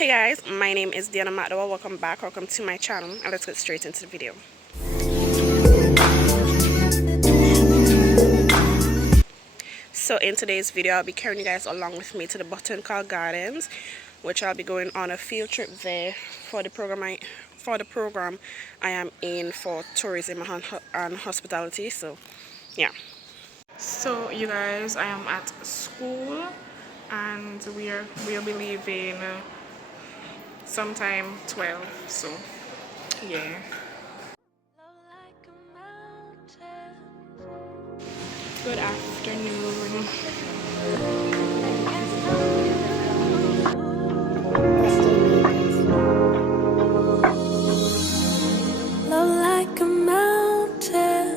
Hey guys, my name is Diana Matdawa. Welcome back, welcome to my channel, and let's get straight into the video. So in today's video, I'll be carrying you guys along with me to the Botanical Gardens, which I'll be going on a field trip there for the program I am in for tourism and hospitality. So yeah. So you guys, I am at school and we'll be leaving sometime 12, so yeah. Good afternoon. Love like a mountain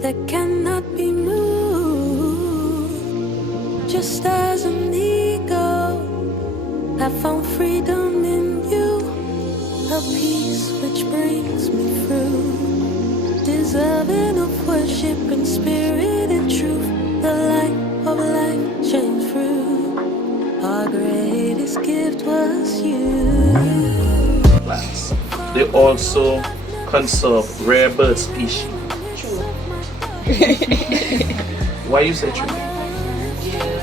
that cannot be moved. Just as an eagle, I found freedom in you, a peace which brings me through, deserving of worship in spirit and truth. The light of life shines through. Our greatest gift was you. Plants. They also conserve rare bird species. Why you say true?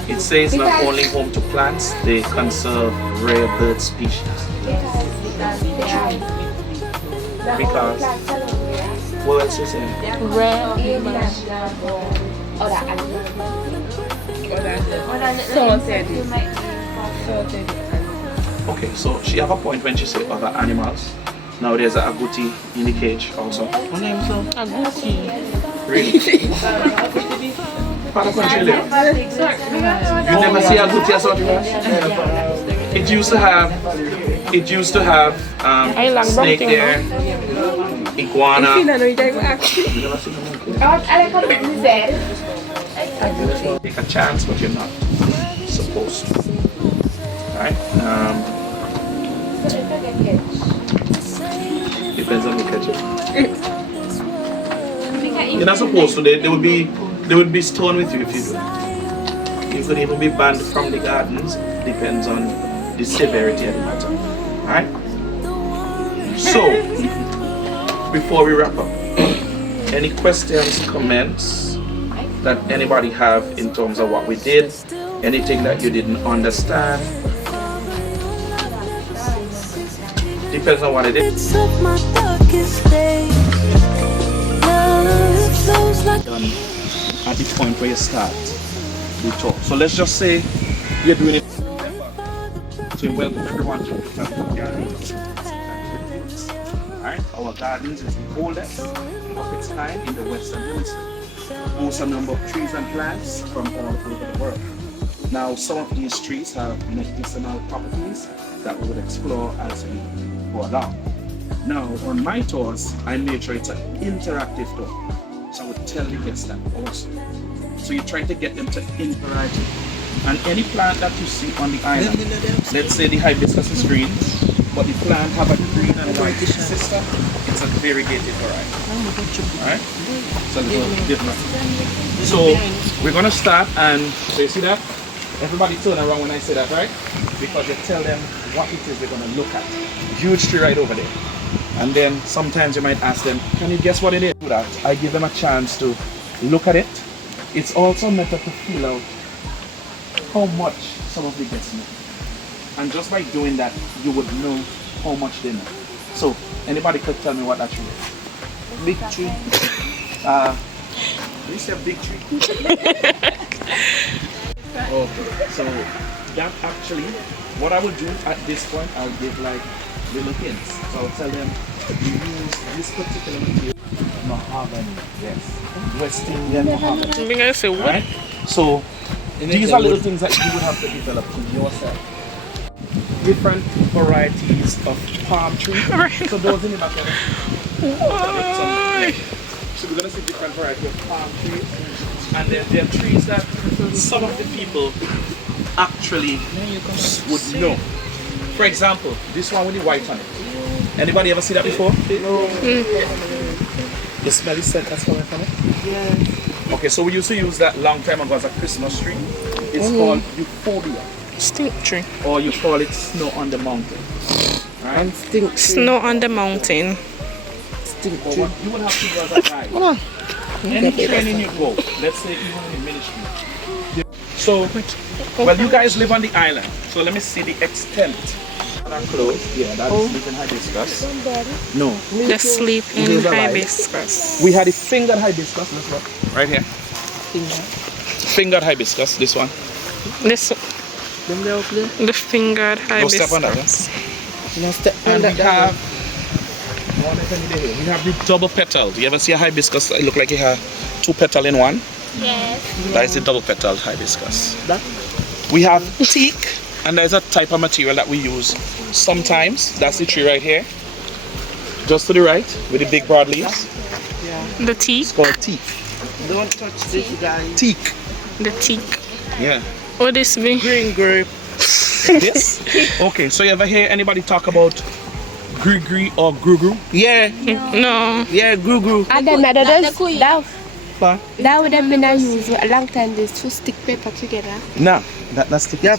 It says not only home to plants, they conserve rare bird species. Because what else you saying? Rare Okay, so she have a point when she say other animals. Now there's a agouti in the cage also. What name is that? Agouti. Really? Part of country live. You never see agouti as what you was? It used to have snake there, iguana. You never seen a monkey? Take a chance, but you're not supposed to. Right? Depends on who catch it. You're not supposed to. They would be stoned with you if you do. You could even be banned from the gardens. Depends on the severity of the matter. Alright? So, before we wrap up, any questions, comments that anybody have in terms of what we did? Anything that you didn't understand? Depends on what it is. Done at the point where you start the talk. So let's just say you're doing it. So welcome everyone to Botanical Gardens. Alright, our gardens is the oldest of its kind in the Western Hemisphere. Boasts a number of trees and plants from all over the world. Now, some of these trees have medicinal properties that we will explore as we go along. Now, on my tours, I made sure it's an interactive tour. So I would tell the guests that also. So you try to get them to interact. And any plant that you see on the island, let's say the hibiscus is green, but the plant have a green and white system, it's a variegated variety. Alright? So it's a little different. So we're gonna start, and so you see that? Everybody turn around when I say that, right? Because you tell them what it is they're gonna look at. Huge tree right over there. And then sometimes you might ask them, can you guess what it is? That I give them a chance to look at it. It's also a method to feel out how much some of the guests know. And just by doing that, you would know how much they know. So, anybody could tell me what that tree is? Big tree. You said big tree. Okay, so that actually, what I would do at this point, I'll give like little hints. So I'll tell them, you use this particular material, mahogany, yes, West Indian mahogany. I'm gonna say what? Right? So these are little things that you would have to develop to yourself. Different varieties of palm trees. So those in the back. So we're gonna see different varieties of palm trees, and then there are trees that some of the people actually would know. For example, this one with the white on it. Anybody ever see that before? No. You smell the scent that's coming from it? Yes. Okay, so we used to use that long time ago as a Christmas tree. It's called euphorbia. Stink tree. or you call it snow on the mountain. Right? And stink tree. Snow on the mountain. Stink But tree. what you would have to do as a guide, any training you go, let's say even in ministry. So, well, you guys live on the island, so let me see the extent. Close. Yeah, that's sleeping hibiscus. No, The sleep in Those are live. hibiscus. we had a fingered hibiscus. Let's look right here. Fingered hibiscus. This one. This, Them there up there? the fingered Go step on that. hibiscus. Now step on And we that. have. We have the double petaled. You ever see a hibiscus that look like it has two petals in one? Yes. That is the double petaled hibiscus. That? We have teak, and there's a type of material that we use sometimes. That's the tree right here, just to the right, with the big broad leaves. The teak. It's called teak. Don't touch this, guys. Teak. The teak. Yeah. What this be? Green grape. This? Okay, so you ever hear anybody talk about gri or gru? Yeah, No. yeah, gru. And then that Nah, would have been used a long time this to stick paper together. that's the Yeah,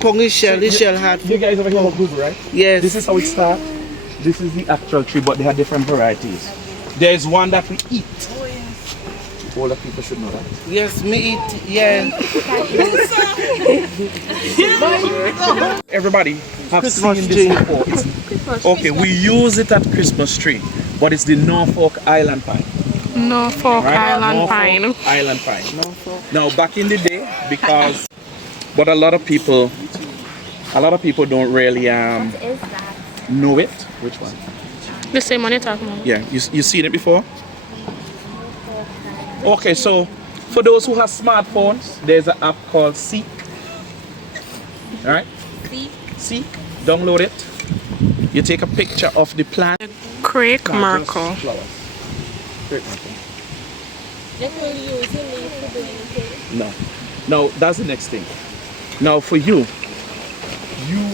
pong is shell hard. You guys ever hear about gru, right? Yes. This is how it starts. This is the actual tree, but they have different varieties. There is one that we eat. Older people should know that. Yes, me eat. Yeah. Everybody have Christmas seen tree. this before. It's, okay, we use it at Christmas tree, but it's the Norfolk Island pine. Norfolk Right? Island Norfolk pine. Island pine. Now, back in the day, because, but a lot of people don't really Is that? know it. Which one? The same one you're talking about. Yeah, you seen it before? Okay, so for those who have smartphones, there's an app called Seek. All right? Seek. Download it. You take a picture of the plant. Creek Not just Merkle. flowers. Creek Merkle. No. No, that's the next thing. Now for you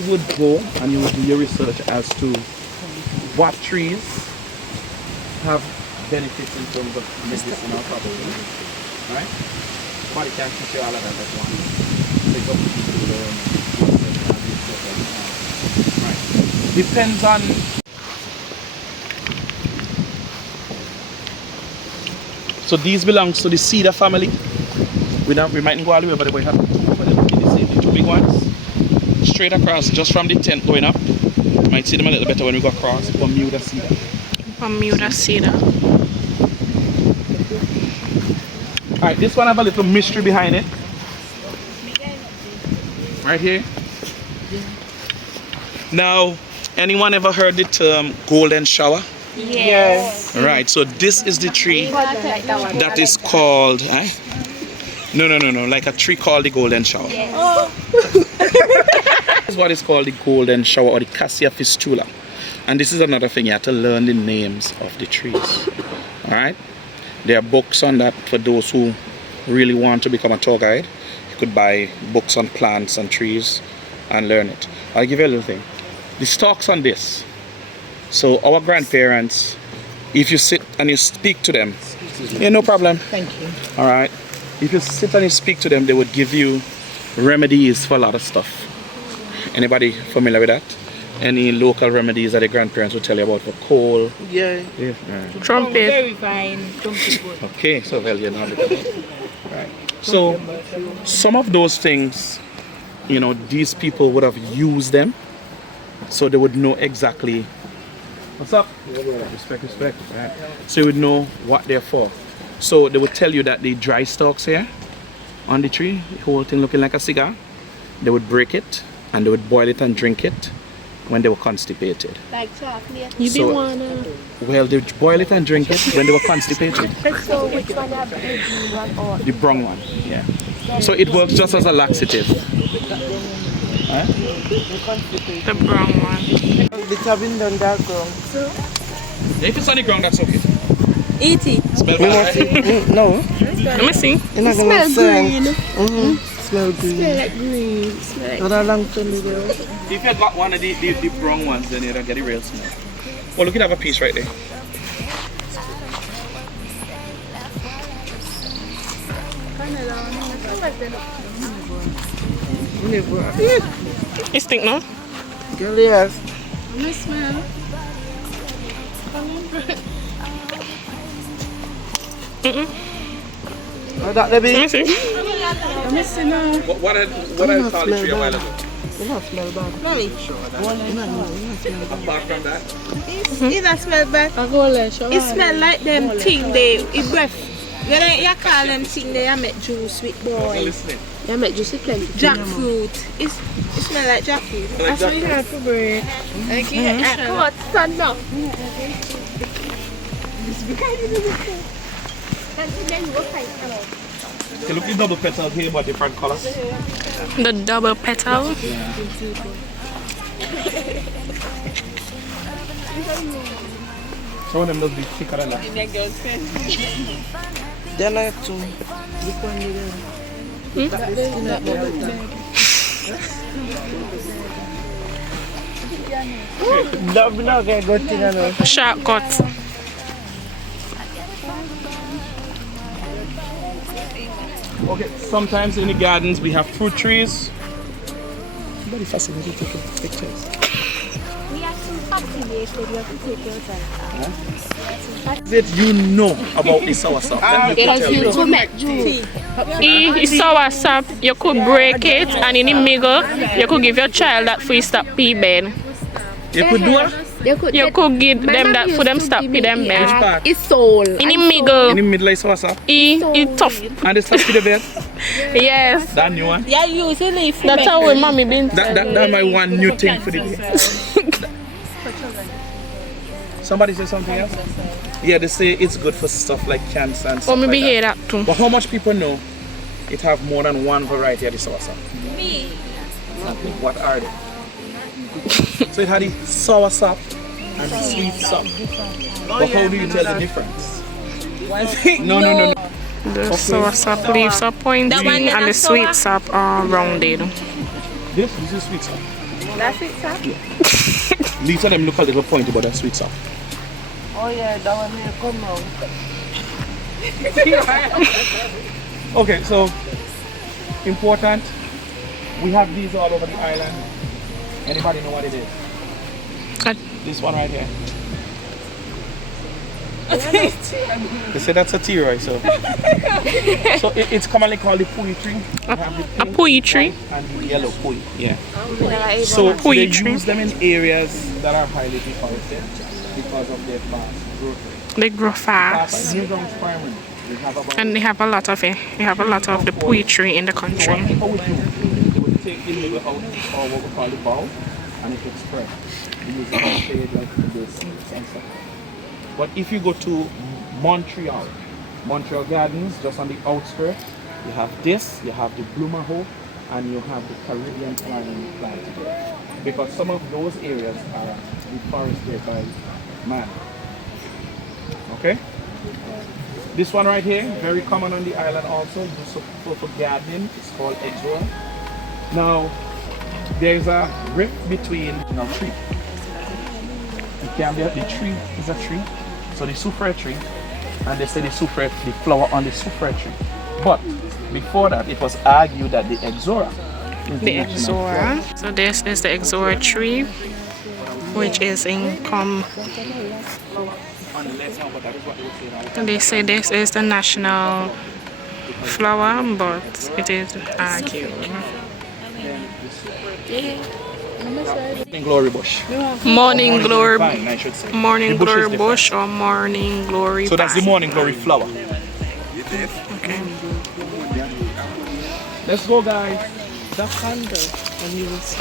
would go and you would do your research as to what trees have benefits in terms of medicinal properties. Right? But it can teach you all of that at once. Pick up right. Depends on so these belongs to the cedar family. We mightn't go all the way, but we have the two big ones. Straight across, just from the tent going up. You might see them a little better when we go across. Bermuda cedar. Bermuda cedar. Alright, this one have a little mystery behind it. Right here. Now, anyone ever heard the term golden shower? Yes. Right, so this is the tree that is called, No, like a tree called the golden shower. This is what is called the golden shower or the Cassia fistula. And this is another thing, you have to learn the names of the trees. Alright? There are books on that for those who really want to become a tour guide. You could buy books on plants and trees and learn it. I'll give you a little thing. The stalks on this. So our grandparents, if you sit and you speak to them, yeah, no problem. Thank you. Alright. If you sit and you speak to them, they would give you remedies for a lot of stuff. Anybody familiar with that? Any local remedies that the grandparents would tell you about for cold? Yeah. Yeah. Trumpet. Okay, so well, you know. Right. So some of those things, you know, these people would have used them, so they would know exactly. What's up? Respect. Right. So you would know what they're for. So they would tell you that the dry stalks here on the tree, the whole thing looking like a cigar, they would break it and they would boil it and drink it when they were constipated. Like chocolate. You be So- wanna. Well, they would boil it and drink it when they were constipated. So which one have the green one or The brown one, yeah. So it works just as a laxative. Huh? The brown one. It's having done that ground. If it's on the ground, that's okay. eat it? Smell We bad, want right? to, no, Let me see. you're not Smell gonna say. green. Smell green. Smell like green. Smell like Not a long time ago. If you got one of the brown ones, then you'll get the real smell. Well, look at have a piece right there. You stink no? Girl, yes. I smell. Oh, that the Let big? me see. What I called the tree a while ago. You don't smell bad. Smelly. Apart from that, It don't smell bad. It smell like them thing they, it breath. You call them thing they make juice with I boy. listening. You make juice with plenty. Jackfruit. It smell like jackfruit. Like That's what you have for bread. Come on, stand up. Okay, look at double petals here, but different colors. The double petal. Some of them must be thicker than that. They like to. No, get good thing, I know. Shortcut. Okay, sometimes in the gardens we have fruit trees. Very fascinating to take pictures. We are too fascinated. You have to take your time. That you know about the soursop. Let me tell you. To make juice. It's soursop. You could break it, and in the middle, you could give your child that free stop pee bed. You could do it You could give them that for them stop pee them bed. part? It's soul. In the middle, in the middle of soursop. it's tough. And they stop to the bed. Yes. That new one. Yeah, usually if That's how we mommy been. That my one new thing for the day. Somebody say something else? Yeah, they say it's good for stuff like cancer and Or stuff maybe like hear that. that too. But how much people know it have more than one variety of the soursop? me. What are they? So it had the soursop and the sweet sop. But how do you tell the difference? No. The soursop leaves are pointy and the sweet sap are rounded. This is sweet sop. That's it, sir. These of them look a little pointy, but they're sweet sop. Oh, yeah, that one here come out. Okay, so important. We have these all over the island. Anybody know what it is? This one right here. They say that's a tea, right? So it's commonly called the pui tree. A pui tree. And the yellow pui, yeah. So They pui tree. use them in areas that are highly deforested because of their fast growth rate. They grow fast. Fast year-round farming. We have about And they have a lot of it. They have a lot of the pui tree in the what country. people would do, they would take the middle out or what we call the bowl, and it would spread. We use it to trade like the seeds and stuff. But if you go to Montreal Gardens, just on the outskirts, you have this, you have the Bloomahoe, and you have the Caribbean plant there. Because some of those areas are deforested by man. Okay? This one right here, very common on the island also, used for gardening. It's called Exora. Now, there's a rift between tree. It can be the tree is a tree. So the suffre tree, and they say the flower on the suffre tree. But before that, it was argued that the Exora is The national flower. Exora. So this is the Exora tree, which is in On the left now, but that is what they would say now. They say this is the national flower, but it is argued. Glory bush. Morning glory, Vine, I should say. morning The bush is glory different. bush or morning glory. So that's the vine. morning glory flower. Okay. Let's go, guys. The candle, and you will see.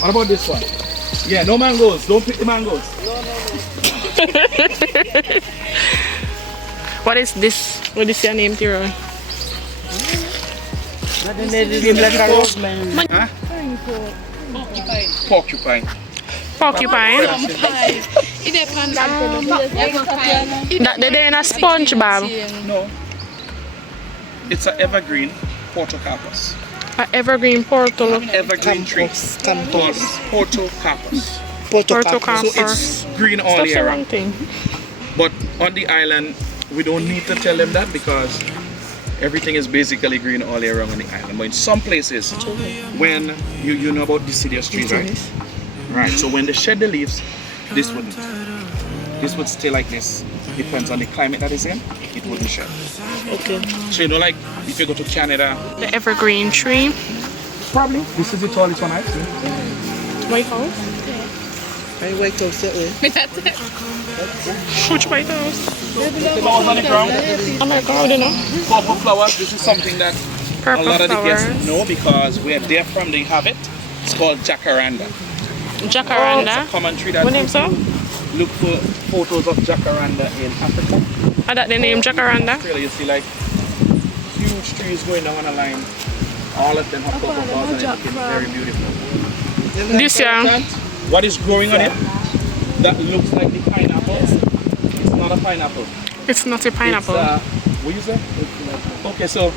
What about this one? Yeah, no mangoes. Don't pick the mangoes. What is this? What is your name, Tiro? But then they did like a rosemary. Huh? Porcupine. Porcupine. That they're in a SpongeBob. No. It's an evergreen portocarpus. A evergreen portal. Evergreen tree. Called portocarpus. Portocarpus. So it's green all That's the year wrong round. thing. But on the island, we don't need to tell them that because Everything is basically green all year round on the island. But in some places, when you know about deciduous trees, right? Right. So when they shed the leaves, this wouldn't. This would stay like this. Depends on the climate that is in. It wouldn't shed. Okay. So you know, like if you go to Canada, The evergreen tree. probably this is the tallest one I've seen. White House. I wake up that way. Which White House? Flowers on the ground. Oh my God, you know. Purple flowers. This is something that Purple a lot of the flowers. guests know because where they're from, they have it. It's called jacaranda. Jacaranda. It's a common tree that What name, sir? look for photos of jacaranda in Africa. I that the name Jacaranda. Australia, you see like huge trees going down on a line. All of them have purple flowers and it's looking very beautiful. This year. What is growing on it that looks like the pineapple? It's not a pineapple. It's not a pineapple. It's, what you say? Okay, so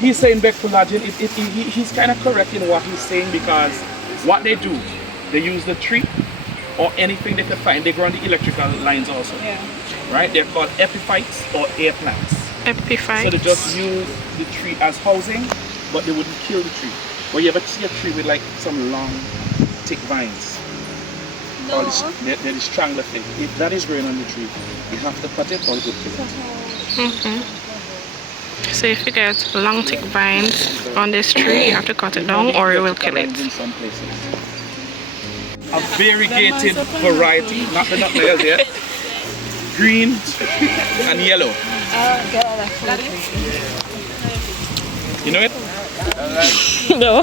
he's saying back collagen. He's kind of correct in what he's saying because what they do, they use the tree or anything they can find. They grow on the electrical lines also. Yeah. Right? They're called epiphytes or air plants. Epiphyte. So they just use the tree as housing, but they wouldn't kill the tree. But you ever see a tree with like some long, thick vines? No. They're the strangler thing. If that is growing on the tree, you have to cut it or you would kill it. So if you get long thick vines on this tree, you have to cut it down or you will kill it. In some places. A variegated variety, not the nutmeggers yet. Green and yellow. You know it? No.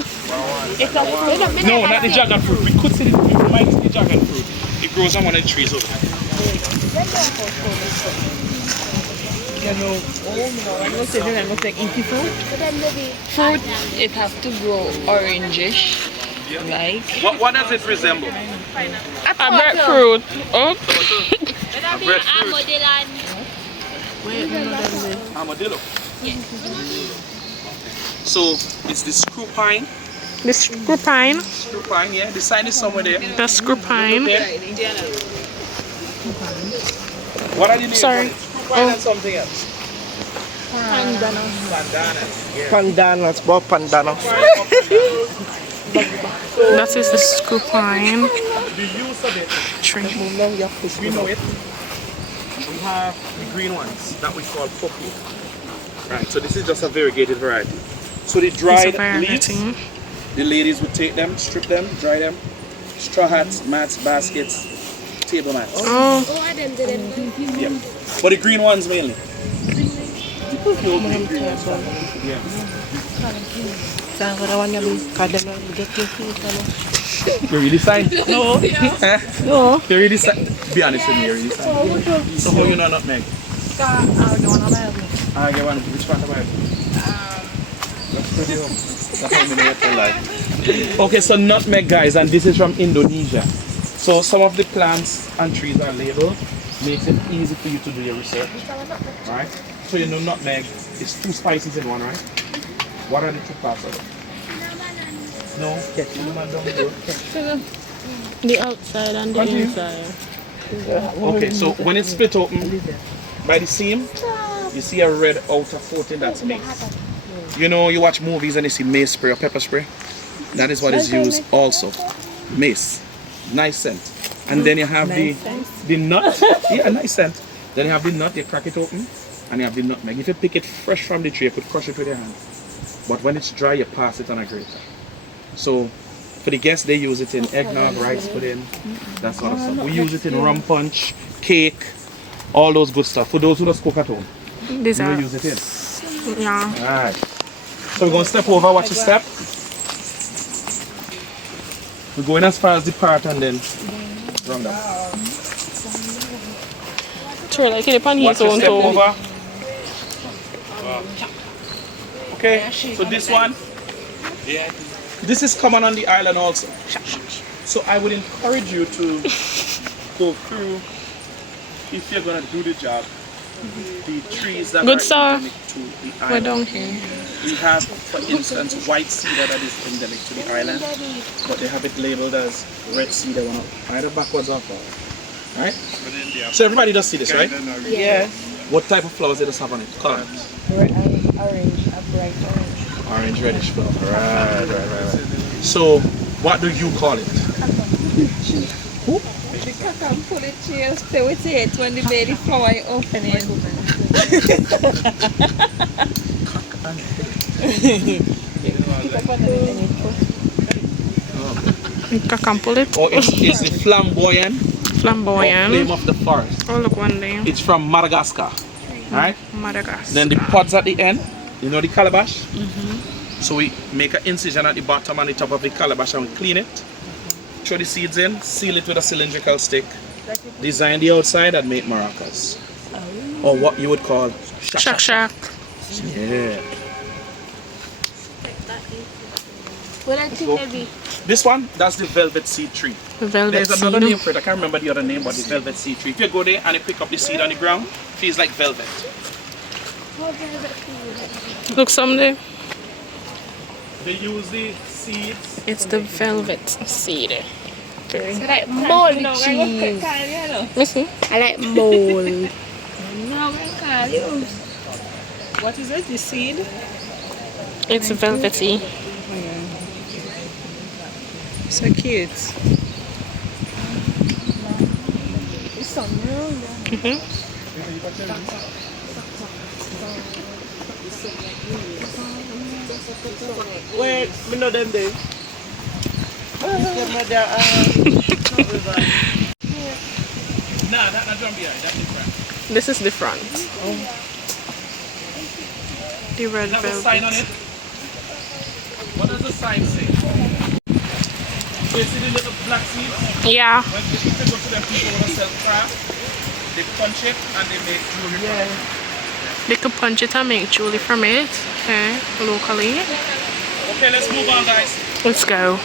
No, not the dragon fruit. We could see it reminds the dragon fruit. It grows on one of the trees over there. Fruit, it has to grow orangish, like. What does it resemble? A breadfruit. Oh. A breadfruit. Armadillo. So it's the screw pine. The screw pine. Screw pine, yeah. The sign is somewhere there. The screw pine. There. What are the names? Sorry. of it? Screw pine and something else. Pandanus. Yeah. Pandanas, Bob Pandanas. That is the screw pine The use of it, tree. we know it. We have the green ones that we call poppy. Right, so this is just a variegated variety. So the It's a dried variety. leaves, the ladies would take them, strip them, dry them, straw hats, mats, baskets, table mats. Oh, Yeah. But the green ones mainly. Pure green ones. Yeah. You really signed? No. No. You really signed? Be honest with me, you really signed. So how you know nutmeg? I get one. Which part of it? That's pretty home. That's how many years to life. Okay, so nutmeg, guys, and this is from Indonesia. So some of the plants and trees are labeled, makes it easy for you to do your research. Right? So you know nutmeg is 2 spices in one, right? What are the 2 parts of it? No, the outside and the Continue. inside. okay, so when it's split open by the seam, you see a red outer coating that's mace. You know, you watch movies and you see mace spray or pepper spray. That is what is used also. Mace. Nice scent. And then you have the nut. Yeah, nice scent. Then you have the nut, you crack it open, and you have the nutmeg. If you pick it fresh from the tree, you could crush it with your hand. But when it's dry, you pass it on a grater. So for the guests, they use it in eggnog, rice pudding, that sort of stuff. We use it in rum punch, cake, all those good stuff. For those who don't cook at home, These we are, use it in. yeah. Alright. So we're going to step over, watch the step. We're going as far as the part and then round up. Sure, like it upon Watch his the own step toe. over. Okay, so this one, this is common on the island also. So I would encourage you to go through, if you're going to do the job, the trees that Good are sir. endemic to the We're island. down here. We have, for instance, white cedar that is endemic to the island, but they have it labeled as red cedar one up, either backwards or forward. Right? So everybody does see this, right? Yes. What type of flowers they just have on it? Color. orange, a bright orange. Orange reddish flower. Right. So, what do you call it? Who? The cotton pull it cheers, play with it when the baby flower you open it. I can pull it. Oh, it's the flamboyant. Flamboyant. Flame of the forest. Oh, look one day. It's from Madagascar. Alright? Madagascar. Then the pods at the end, you know the calabash? So we make an incision at the bottom and the top of the calabash and we clean it. Throw the seeds in, seal it with a cylindrical stick, design the outside and make maracas. Or what you would call Shack shack. Yeah. What I think maybe. This one, that's the velvet seed tree. Velvet There's another seed. name for it. I can't remember the other name, but the velvet seed tree. If you go there and you pick up the seed on the ground, feels like velvet. Look someday. They use the seeds. It's the velvet seed. I like mold cheese. Listen. I like mold. No, I call you. What is it? The seed? It's velvety. So cute. Wait, me know them there. Nah, that's not Zambia. That's different. This is different. The red Does it have a sign on velvet. it? What does the sign say? So you see the little black seeds? Yeah. When you go to them people who sell craft, they punch it and they make jewelry from it. They could punch it and make jewelry from it. Okay, locally. Okay, let's move on, guys. Let's go.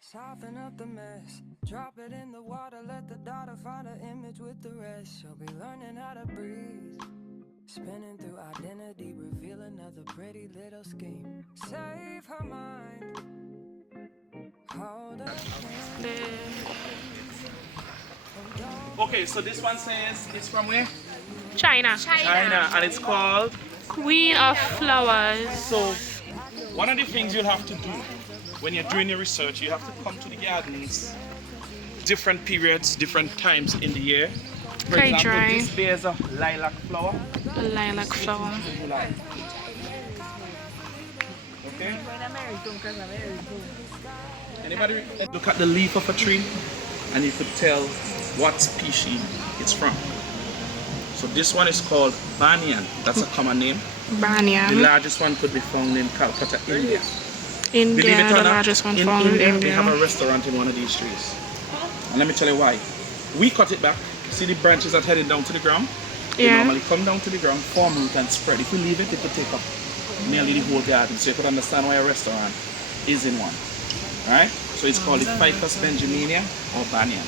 Soften up the mess, drop it in the water, let the daughter find her image with the rest. She'll be learning how to breathe, spinning through identity, reveal another pretty little scheme. Save her mind, hold her Okay, so this one says it's from where? China. China, and it's called. Queen of flowers. So, one of the things you'll have to do when you're doing your research, you have to come to the gardens different periods, different times in the year. For Very example, dry. this bears a lilac flower. A lilac flower. July. Okay? Anybody look at the leaf of a tree and you could tell what species it's from. So this one is called banyan. That's a common name. The Banyan. largest one could be found in Calcutta, India. India, Believe it or the not, largest one in found in India, they have a India. restaurant in one of these trees. And let me tell you why. We cut it back. See the branches that headed down to the ground? They Yeah. normally come down to the ground, form root and spread. If you leave it, it could take up nearly the whole garden. So you could understand why a restaurant is in one. Alright? So it's called the Ficus benjaminia or banyan.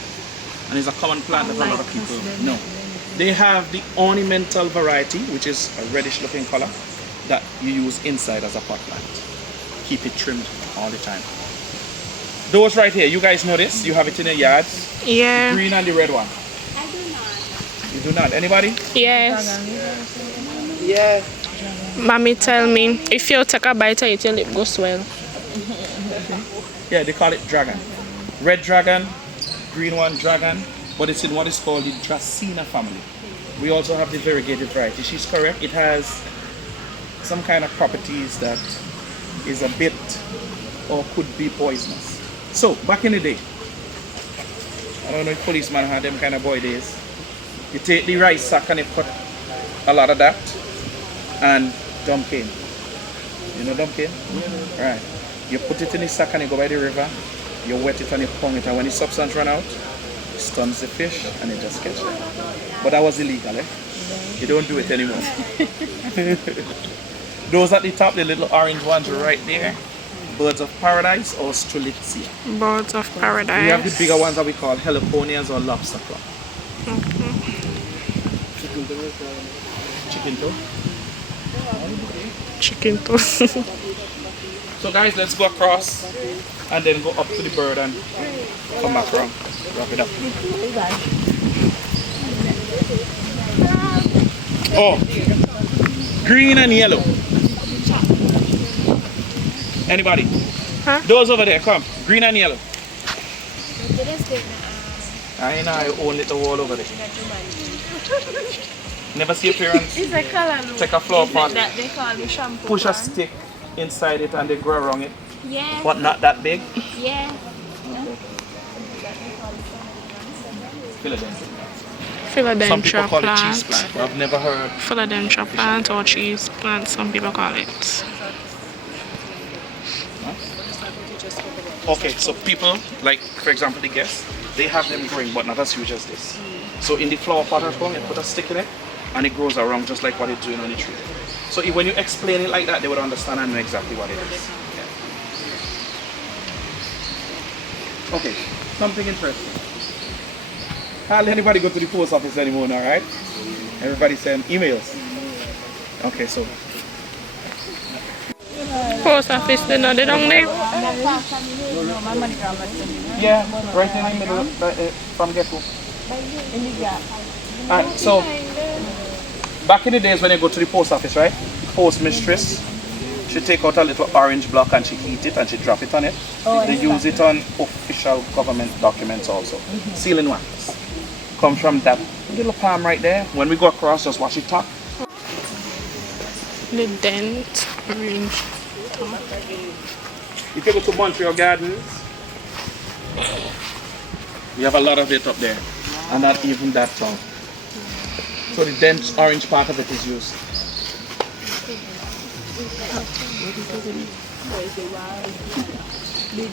And it's a common plant that a lot of people know. They have the ornamental variety, which is a reddish looking color, that you use inside as a pot plant. Keep it trimmed all the time. Those right here, you guys know this? You have it in your yards. Yeah. Green and the red one. I do not. You do not? Anybody? Yes. Yeah. Mommy tell me if you take a bite of it, your lip goes swell. Yeah, they call it dragon. Red dragon, green one dragon, but it's in what is called the Dracena family. We also have the variegated variety. She's correct. It has some kind of properties that is a bit or could be poisonous. So back in the day, I don't know if policeman had them kind of boy days. You take the rice sack and you put a lot of that and dump cane. You know dump cane? Right. You put it in the sack and you go by the river, you wet it and you pong it, and when the substance run out, it stuns the fish and it just catches it. But that was illegal, eh? You don't do it anymore. Those at the top, the little orange ones right there, birds of paradise or strelitzia. Birds of paradise. We have the bigger ones that we call heliconias or lobster claw. Chicken toe. Chicken toast. So guys, let's go across and then go up to the bird and come back around. Wrap it up. Oh, green and yellow. Anybody? Huh? Those over there, come. Green and yellow. I know, I own little wall over there. Never see a parents It's a color look. take a flower pot, That they call the shampoo. push a one. stick inside it and they grow around it. Yeah. But not that big. Yeah. Philadelphia. Some people Philodendron call it cheese plant. plant, but I've never heard. Philodendron plant or cheese plant, some people call it. Okay, so people, like for example the guests, they have them growing but not as huge as this. So in the flower pot at home, you put a stick in it and it grows around just like what it's doing on the tree. So when you explain it like that, they would understand and know exactly what it is. Yeah. Okay, something interesting. Hardly anybody go to the post office anymore now, right? Everybody send emails. Okay, so Post office, they know they don't live. yeah, right in the middle from get-go. Alright, so back in the days when you go to the post office, right? Post mistress, she take out a little orange block and she heat it and she drop it on it. They use it on official government documents also. Sealing wax comes from that little palm right there. When we go across, just watch it top. The dent orange. If you go to Montreal Gardens, we have a lot of it up there, and not even that tall. So the dense orange part of it is used.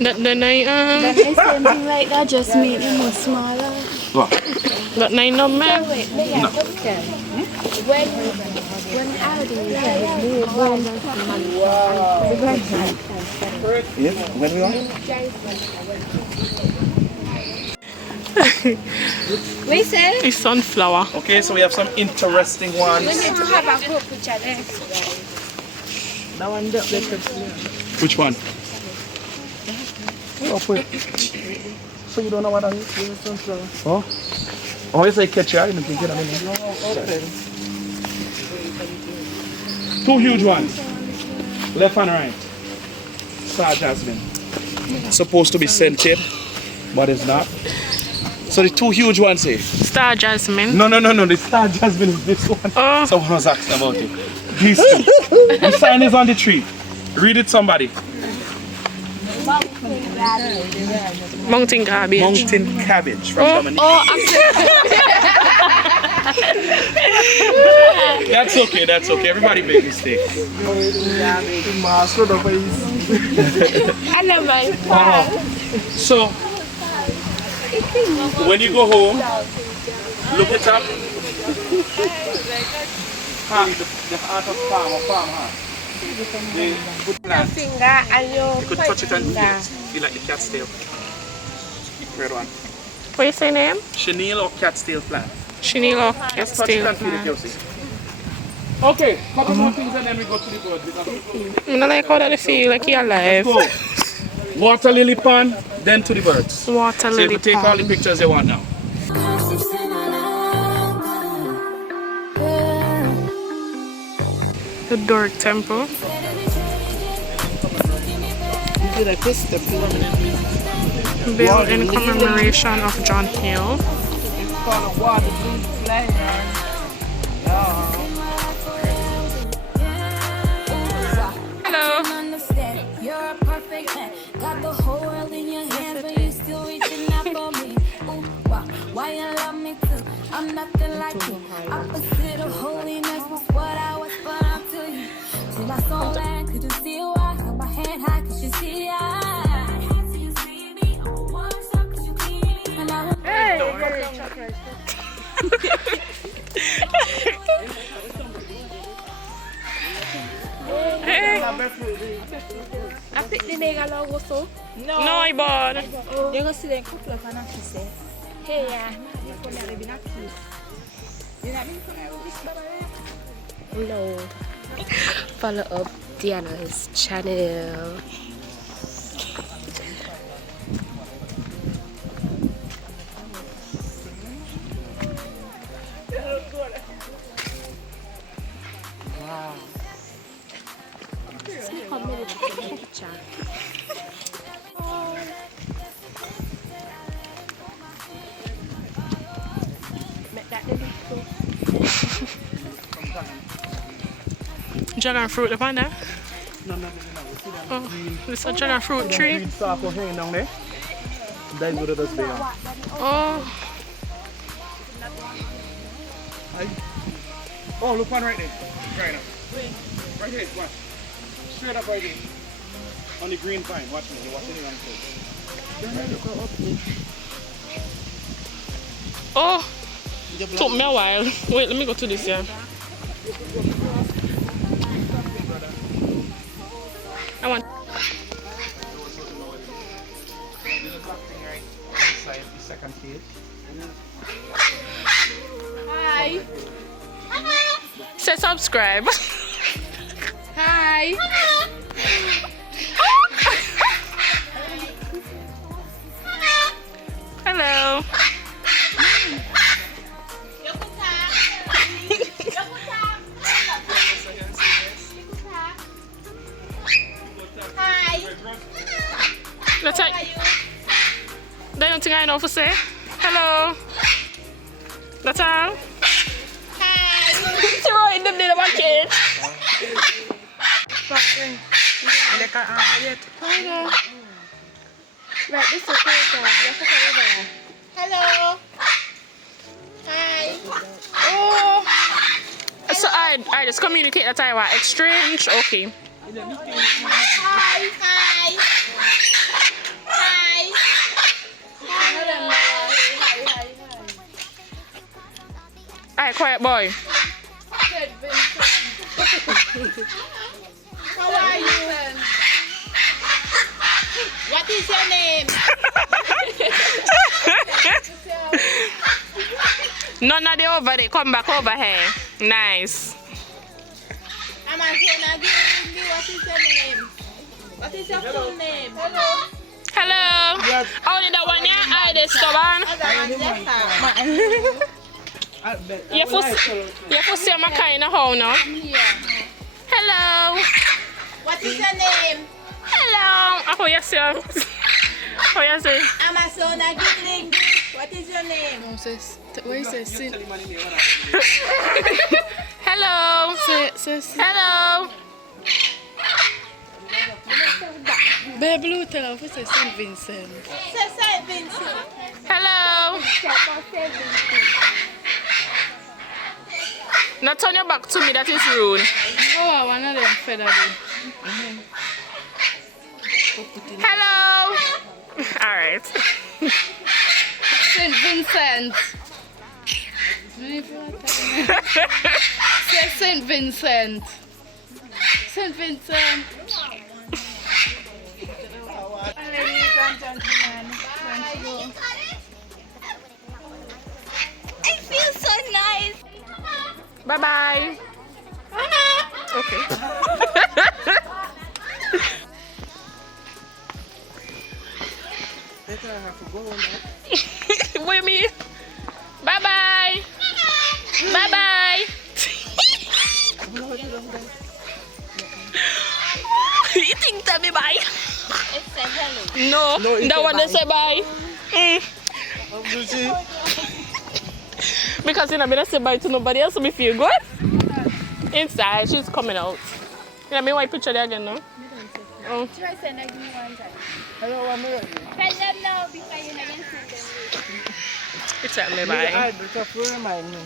That then I That is something like that, just made it more smaller. What? that nine no man. When adding Yeah, when we are? we said It's sunflower. Okay, so we have some interesting ones. we need to have a group picture there. That one there, Which one? Oh, wait. So you don't know what that is? Oh? Oh, it's a catch, I didn't think it. Two huge ones. Left and right. Star jasmine. Supposed to be scented, but it's not. So the two huge ones here. Star jasmine. No. The star jasmine is this one. Oh. Someone was asking about it. These two. The sign is on the tree. Read it, somebody. Mountain cabbage. Mountain cabbage from Dominica. That's okay. Everybody make mistakes. So, when you go home, look it up. The art of farm, huh? The good plant. Finger and You could touch it and feel it. Feel like the cat's tail. Red one. What you say name? Chenille or cat's tail plant. Chenille Just touch it and feel it, you'll see. Okay, couple more things and then we go to the birds. I don't like how that feel like you're alive. Go. Water lily pond, then to the birds. Water So you lily can take all the pond. pictures you want now. The Dork Temple. Built in commemoration of John Hill. Hello. You're a perfect man. Got the whole world in your hands, but you still reaching out for me. Ooh, why you love me too? I'm nothing like you. Opposite of holiness was what I was, but I'm to you. Till I saw land, could you see why? Got my hand high, could you see I? I picked the nigga logo so. No, I bought. You're gonna see the couple of an say, hey, you can never be not cute. You know what I mean? No. Follow up Diana's channel. dragon fruit upon there. No. You see that Oh, green, this is a dragon fruit tree. green circle hanging down there? That's what it is there. Oh, Oh, look one right there. Right now. Right there, watch. Straight up right there. On the green vine. Watch me. You're watching it on close. oh. Took me a while. Wait, let me go to this here. I want. The second page. Hi. Say subscribe. Hi. Hello. That's it. They don't think I know for say. Hello. That's all. Throw in the middle of my kid. Right, this is okay. Hello. Hi. Oh. So I just communicate that I want exchange. Okay. Hi. Hi. Hi. Alright, quiet boy. How are you? What is your name? None of the over there. Come back over here. Nice. I'm Anjona. What is your name? What is your full name? Hello. Hello. Yes. Only the one here. I the stubborn. You have to see my kind of how now. Hello. What is your name? Hello. How you say? How you say? I'm Anjona Giggling. What is your name? What you say? Hello. Hello. Baby, tell her say St. Vincent. Say St. Vincent. Hello. Now turn your back to me, that is rude. Oh, one of them feather. Hello. Alright. St. Vincent. Say St. Vincent. St. Vincent. Ladies and gentlemen, thank you. I feel so nice. Bye bye. Okay. What do you mean? Bye bye. Bye bye. You think tell me bye? It said hello. No, that one they say bye. Because you know, I don't say bye to nobody else, so me feel good. Inside, she's coming out. You know, me white picture there again, no? Oh. Try send a give me one time. Hello, I'm ready. Tell them now before you never see them. You tell me bye. Just remind me.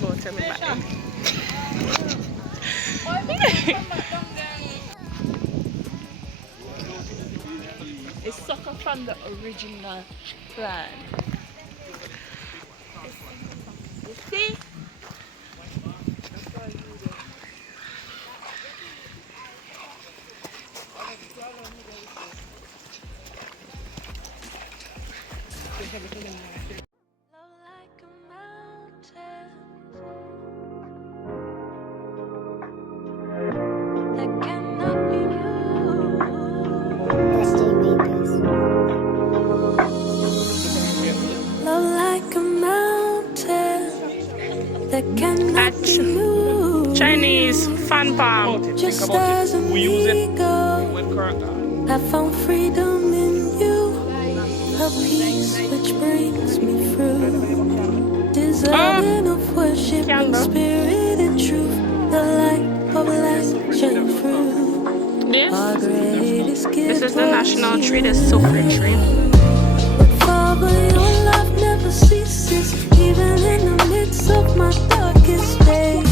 Go tell me bye. It's sucker from the original plan. You see? Love like a mountain that cannot be moved. Chinese fan palm. Just as an We use it eagle, when current. I found freedom in you, a peace which brings me through deserving of worship in spirit and truth. The light of light shine through. Our greatest gift This is the national was tree, the you. sulfur tree. But Father, your love never ceases, even in the midst of my darkest days.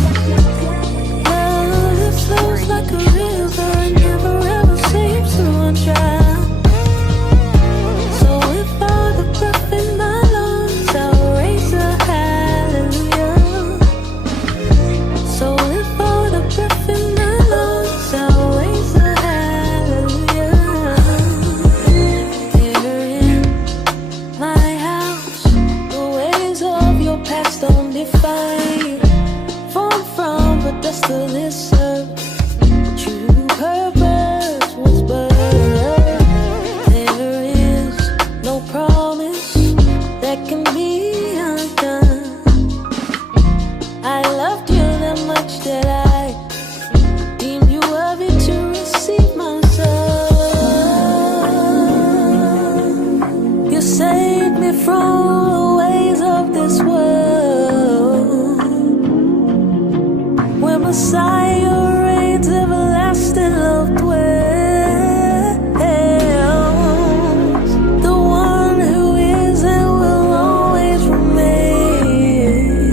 Love flows like a river and never ever seems to run dry. So if all the breath in my lungs, I'll raise a hallelujah. So if all the breath in my lungs, I'll raise a hallelujah. Here in my house, the ways of your past don't define you. Formed from the dust of this earth, true purpose was birthed. There is no promise that can be undone. I loved you that much that I deemed you worthy to receive my son. You saved me from the ways of this world. Where Messiah reigns, everlasting love dwells. The one who is and will always remain.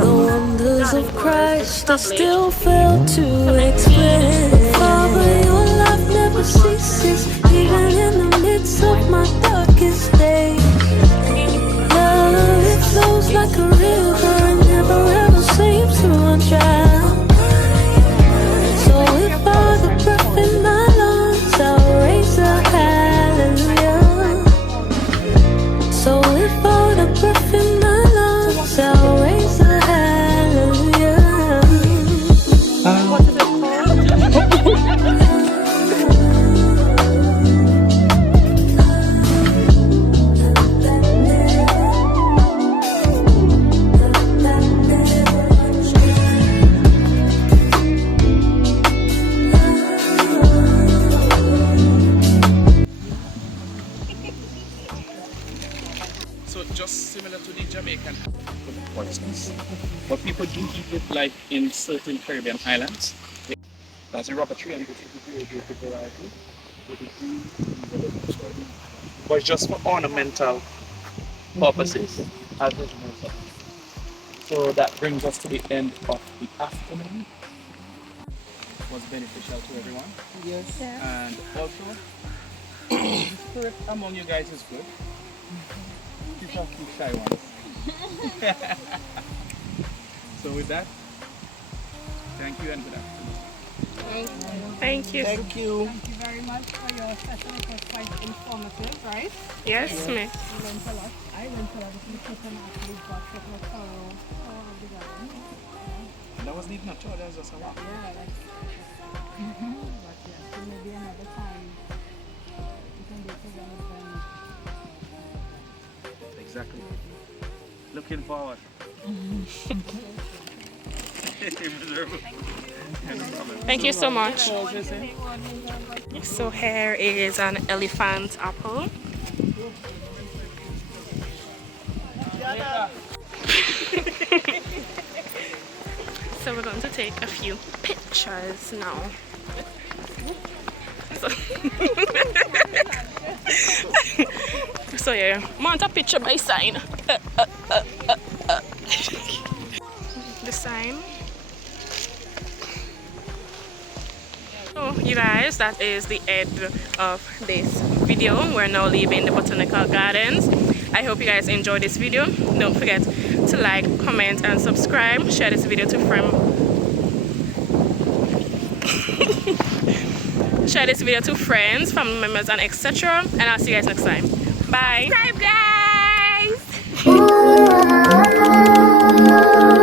The wonders of Christ I still fail to explain. Father, your love never ceases, even in the midst of my darkest days. Love, it flows like a river and never ever seems to run dry. So if all the breath in my lungs, I'll raise a hallelujah. So if all the breath in my lungs, I'll raise a hallelujah. So just similar to the Jamaican for instance. But people do eat it like in certain Caribbean islands. That's a rubber tree and this is a very beautiful variety. With the green, but it's just for ornamental purposes as it moves up. So that brings us to the end of the afternoon. It was beneficial to everyone. Yes. And also, the spirit among you guys is good. Keep a few shy ones. So with that, thank you and good afternoon. Thank you. Thank you. Thank you very much for your session. It was quite informative, right? Yes, miss. You learned a lot. I learned a lot. The person actually got such a thorough of the garden. That wasn't even a tour, that was just a walk. Yeah, that's but yeah, so maybe another time you can do it again with them. Exactly. Looking forward. Thank you so much. So here is an elephant apple. So we're going to take a few pictures now. So yeah, want a picture by sign. The sign. So you guys, that is the end of this video. We're now leaving the Botanical Gardens. I hope you guys enjoyed this video. Don't forget to like, comment and subscribe. Share this video to friends. Share this video to friends, family members and etc. And I'll see you guys next time. Bye. Subscribe guys!